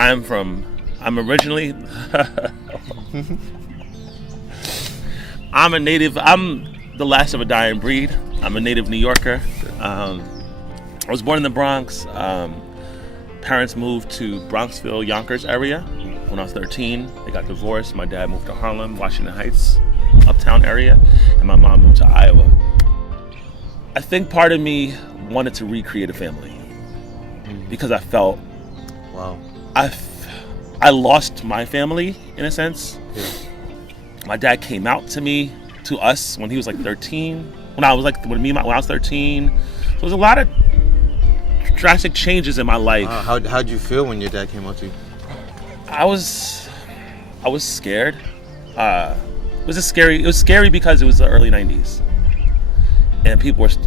I'm originally, I'm the last of a dying breed. I'm a native New Yorker. I was born in the Bronx. Parents moved to Bronxville, Yonkers area when I was 13. They got divorced. My dad moved to Harlem, Washington Heights, uptown area, and my mom moved to Iowa. I think part of me wanted to recreate a family because I felt, wow, I lost my family in a sense. Yeah. My dad came out to us when he was like 13. When I was 13. So there was a lot of drastic changes in my life. How'd you feel when your dad came out to you? I was scared. It was scary because it was the early 90s. And there was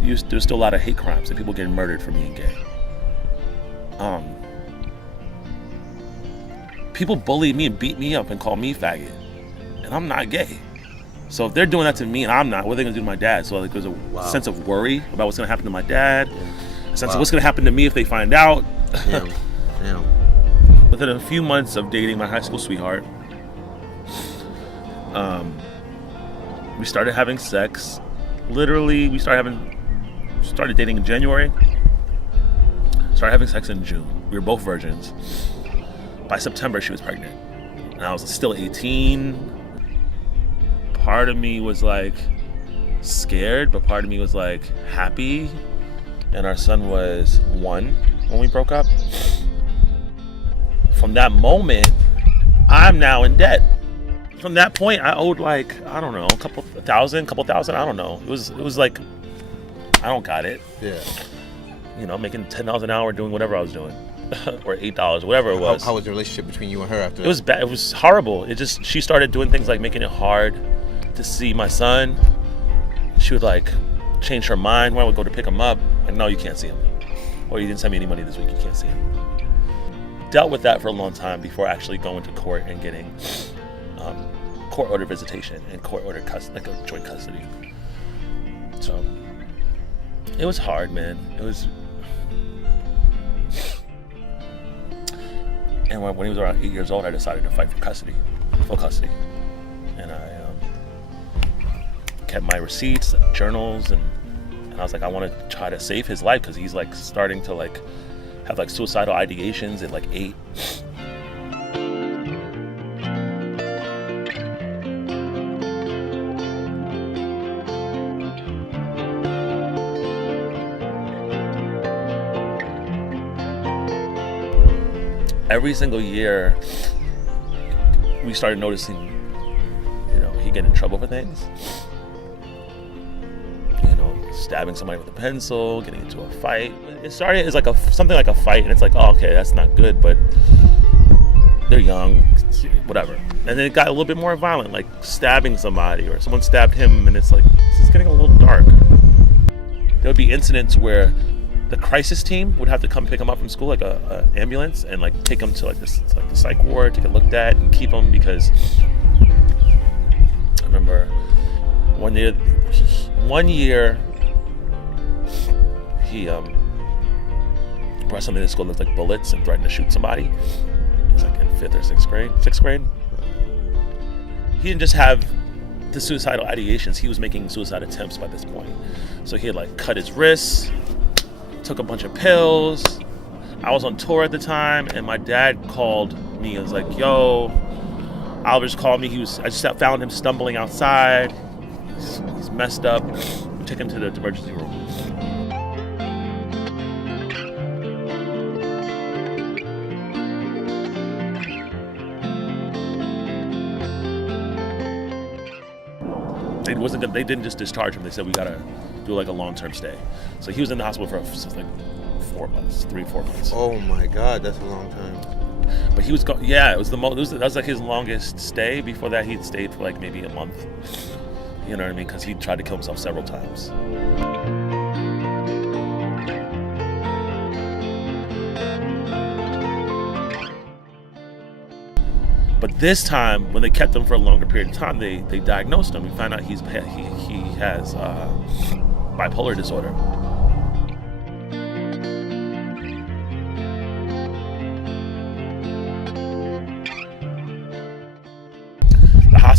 still a lot of hate crimes and people getting murdered for being gay. People bullied me and beat me up and called me faggot. And I'm not gay. So if they're doing that to me and I'm not, what are they going to do to my dad? So there's a sense of worry about what's going to happen to my dad. A sense of what's going to happen to me if they find out. Damn. Within a few months of dating my high school sweetheart, we started having sex. Literally, we started dating in January. Started having sex in June. We were both virgins. By September, she was pregnant. And I was still 18. Part of me was like scared, but part of me was like happy. And our son was 1 when we broke up. From that moment, I'm now in debt. From that point, I owed like, I don't know, a couple thousand, I don't know. It was like, I don't got it. Yeah. You know, making $10 an hour doing whatever I was doing. Or $8, whatever it was. How was the relationship between you and her after that? It was bad. It was horrible. She started doing things like making it hard to see my son. She would like change her mind when I would go to pick him up. Like, no, you can't see him. Or you didn't send me any money this week, you can't see him. Dealt with that for a long time before actually going to court and getting court order visitation and court order like a joint custody. So it was hard, man. It was. And when he was around 8 years old, I decided to fight for full custody. And I kept my receipts, journals, and I was like, I want to try to save his life because he's like starting to like have like suicidal ideations at like 8. Every single year, we started noticing, he get in trouble for things. Stabbing somebody with a pencil, getting into a fight. It started as like something like a fight, and it's like, oh, okay, that's not good, but they're young, whatever. And then it got a little bit more violent, like stabbing somebody, or someone stabbed him, and it's like, this is getting a little dark. There would be incidents where the crisis team would have to come pick him up from school, like a ambulance, and like take him to like the psych ward to get looked at and keep him, because I remember one year he brought something to school that looked like bullets and threatened to shoot somebody. He was like in 5th or 6th grade. He didn't just have the suicidal ideations, he was making suicide attempts by this point. So he had like cut his wrists, took a bunch of pills. I was on tour at the time, and my dad called me and was like, yo, Albers called me. I just found him stumbling outside. He's messed up. We took him to the emergency room. They didn't just discharge him. They said we gotta do like a long-term stay. So he was in the hospital for like 4 months, 3-4 months. Oh my God, that's a long time. But he was that was like his longest stay. Before that, he'd stayed for like maybe a month. You know what I mean? Because he tried to kill himself several times. But this time, when they kept him for a longer period of time, they diagnosed him. We found out he has bipolar disorder.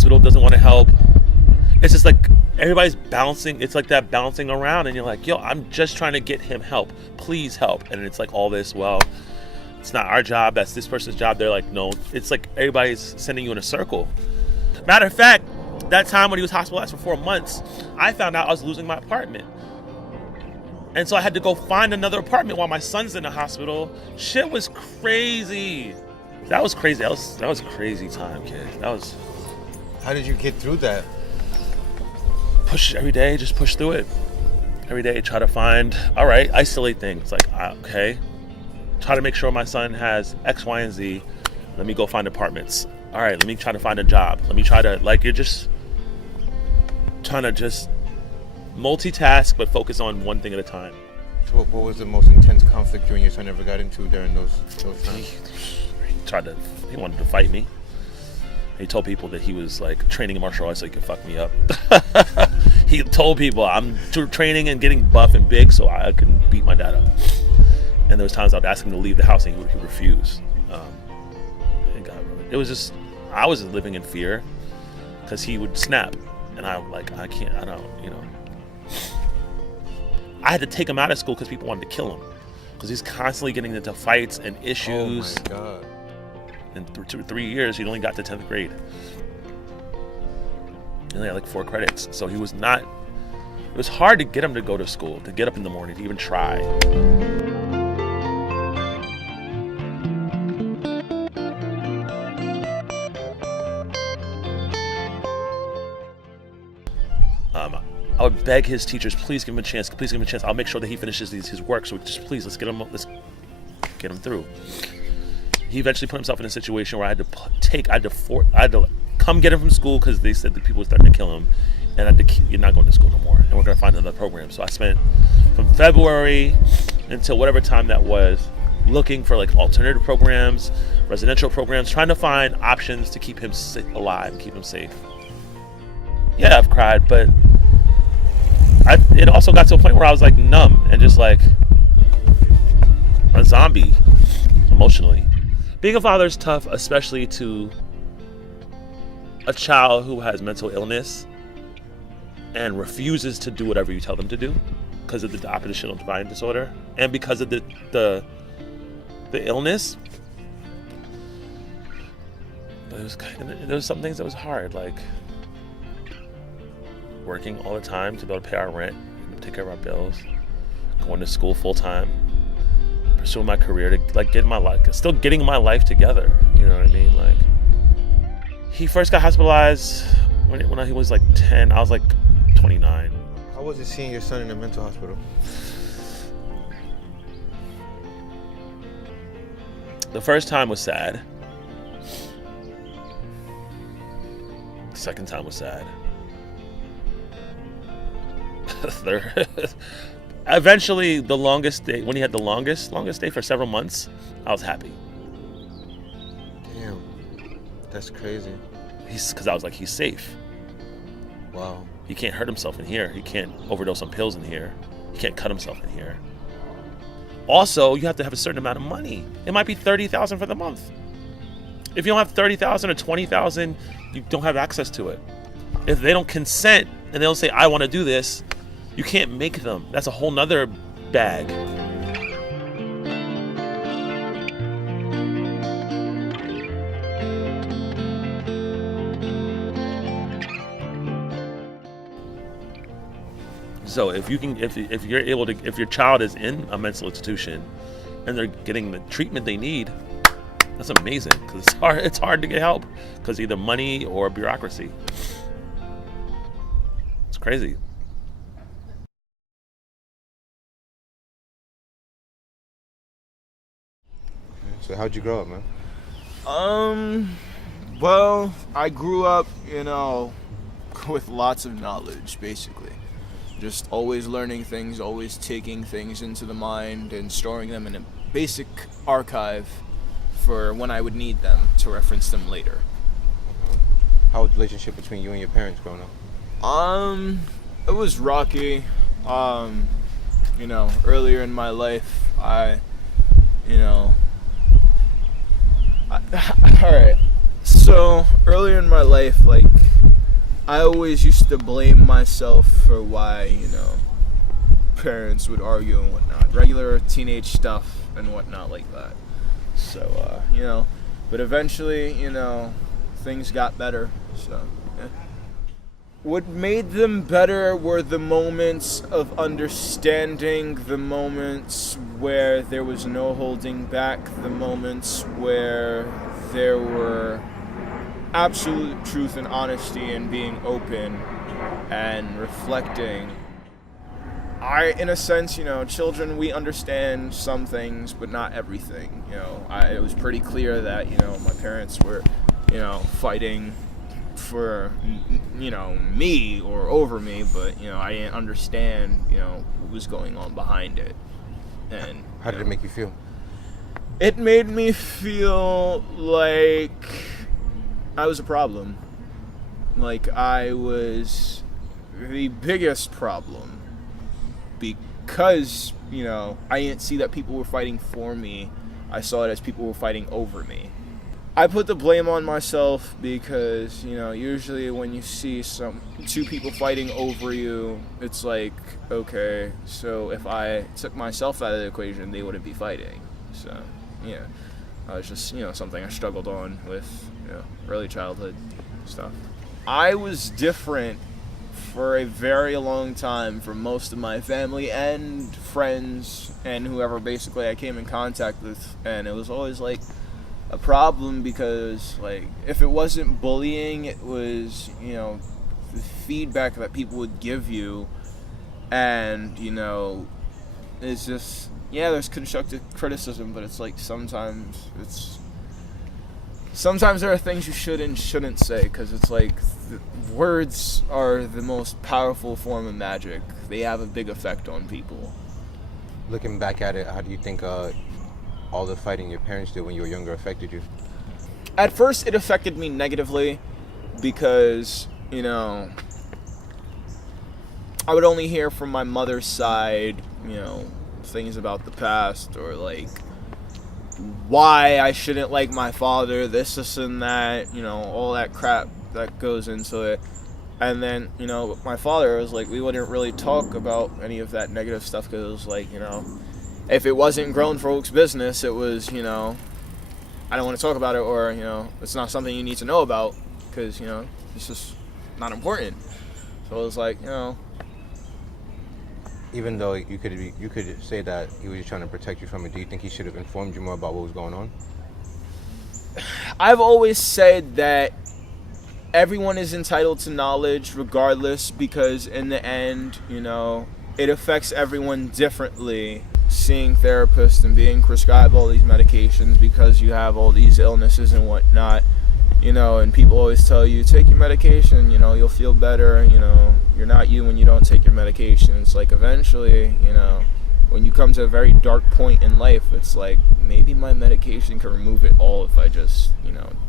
hospital, doesn't want to help. It's just like everybody's bouncing. It's like that bouncing around, and you're like, yo, I'm just trying to get him help. Please help. And it's like all this, well, it's not our job. That's this person's job. They're like, no. It's like everybody's sending you in a circle. Matter of fact, that time when he was hospitalized for 4 months, I found out I was losing my apartment. And so I had to go find another apartment while my son's in the hospital. Shit was crazy. That was crazy. That was a crazy time, kid. How did you get through that? Push every day, just push through it. Every day, try to find, all right, isolate things. Like, okay, try to make sure my son has X, Y, and Z. Let me go find apartments. All right, let me try to find a job. Let me try to, like, you're just trying to just multitask, but focus on one thing at a time. So what was the most intense conflict you and your son ever got into during those times? He wanted to fight me. He told people that he was like training in martial arts so he could fuck me up. He told people I'm training and getting buff and big so I can beat my dad up. And there was times I would ask him to leave the house and he would refuse. It was just, I was living in fear because he would snap. And I'm like, I had to take him out of school because people wanted to kill him. Because he's constantly getting into fights and issues. Oh my God. In 3 years, he only got to 10th grade. He only had like 4 credits. So he was not, it was hard to get him to go to school, to get up in the morning, to even try. I would beg his teachers, please give him a chance, please give him a chance. I'll make sure that he finishes his work. So just please, let's get him through. He eventually put himself in a situation where I had to come get him from school because they said that people were starting to kill him, and I had to you're not going to school no more, and we're going to find another program. So I spent from February until whatever time that was looking for like alternative programs, residential programs, trying to find options to keep him alive and keep him safe. Yeah, I've cried, but it also got to a point where I was like numb and just like a zombie emotionally. Being a father is tough, especially to a child who has mental illness and refuses to do whatever you tell them to do because of the oppositional defiant disorder and because of the illness. But there was some things that was hard, like working all the time to be able to pay our rent, take care of our bills, going to school full time, pursuing my career, to like getting my life together. You know what I mean? Like, he first got hospitalized when he was like 10. I was like 29. How was it seeing your son in a mental hospital? The first time was sad. The second time was sad. Eventually, the longest day, when he had the longest day for several months, I was happy. Damn, that's crazy. Because I was like, he's safe. Wow. He can't hurt himself in here. He can't overdose on pills in here. He can't cut himself in here. Also, you have to have a certain amount of money. It might be $30,000 for the month. If you don't have $30,000 or $20,000, you don't have access to it. If they don't consent and they don't say, I want to do this, you can't make them. That's a whole nother bag. So if your child is in a mental institution and they're getting the treatment they need, that's amazing, because it's hard to get help because either money or bureaucracy. It's crazy. So how'd you grow up, man? Well, I grew up, with lots of knowledge, basically. Just always learning things, always taking things into the mind and storing them in a basic archive for when I would need them to reference them later. How was the relationship between you and your parents growing up? It was rocky. Earlier in my life, alright. So, earlier in my life, I always used to blame myself for why, parents would argue and whatnot. Regular teenage stuff and whatnot like that. So, but eventually, things got better. So, yeah. What made them better were the moments of understanding, the moments where there was no holding back, the moments where there were absolute truth and honesty and being open and reflecting. In a sense, children, we understand some things, but not everything. It was pretty clear that, my parents were, fighting for, me or over me, but, I didn't understand, what was going on behind it. And How did it make you feel? it made me feel like I was a problem. Like I was the biggest problem. Because, I didn't see that people were fighting for me. I saw it as people were fighting over me. I put the blame on myself because, usually when you see two people fighting over you, it's like, okay, so if I took myself out of the equation, they wouldn't be fighting. So, yeah, it was just, something I struggled on with, early childhood stuff. I was different for a very long time from most of my family and friends and whoever basically I came in contact with, and it was always like a problem because if it wasn't bullying, it was the feedback that people would give you, and it's just there's constructive criticism, but it's like sometimes there are things you should and shouldn't say, because it's like words are the most powerful form of magic. They have a big effect on people. Looking back at it, how do you think all the fighting your parents did when you were younger affected you? At first, it affected me negatively because, I would only hear from my mother's side, things about the past, or why I shouldn't like my father, this and that, all that crap that goes into it. And then, my father was like, we wouldn't really talk about any of that negative stuff because it was like, if it wasn't grown folks' business, it was, I don't want to talk about it, or, it's not something you need to know about because, it's just not important. So it was like, Even though you could say that he was just trying to protect you from it, do you think he should have informed you more about what was going on? I've always said that everyone is entitled to knowledge regardless, because in the end, it affects everyone differently. Seeing therapists and being prescribed all these medications because you have all these illnesses and whatnot, and people always tell you, take your medication, you'll feel better, you're not you when you don't take your medication. It's like eventually, when you come to a very dark point in life, it's like maybe my medication can remove it all if I just,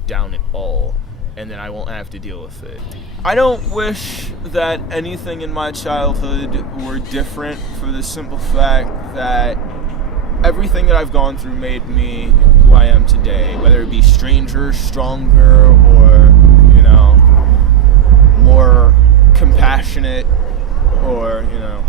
down it all, and then I won't have to deal with it. I don't wish that anything in my childhood were different, for the simple fact that everything that I've gone through made me who I am today, whether it be stranger, stronger, or, more compassionate, or,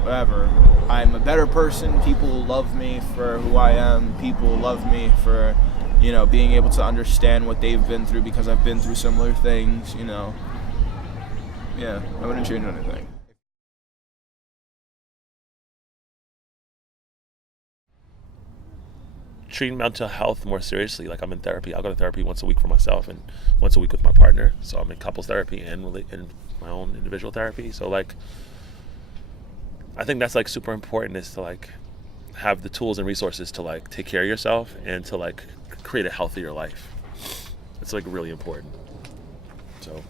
whatever. I'm a better person. People love me for who I am. People love me for, being able to understand what they've been through because I've been through similar things, Yeah, I wouldn't change anything. Treating mental health more seriously. Like, I'm in therapy. I'll go to therapy once a week for myself and once a week with my partner. So I'm in couples therapy and in my own individual therapy. So I think that's super important, is to have the tools and resources to take care of yourself and to create a healthier life. It's really important. So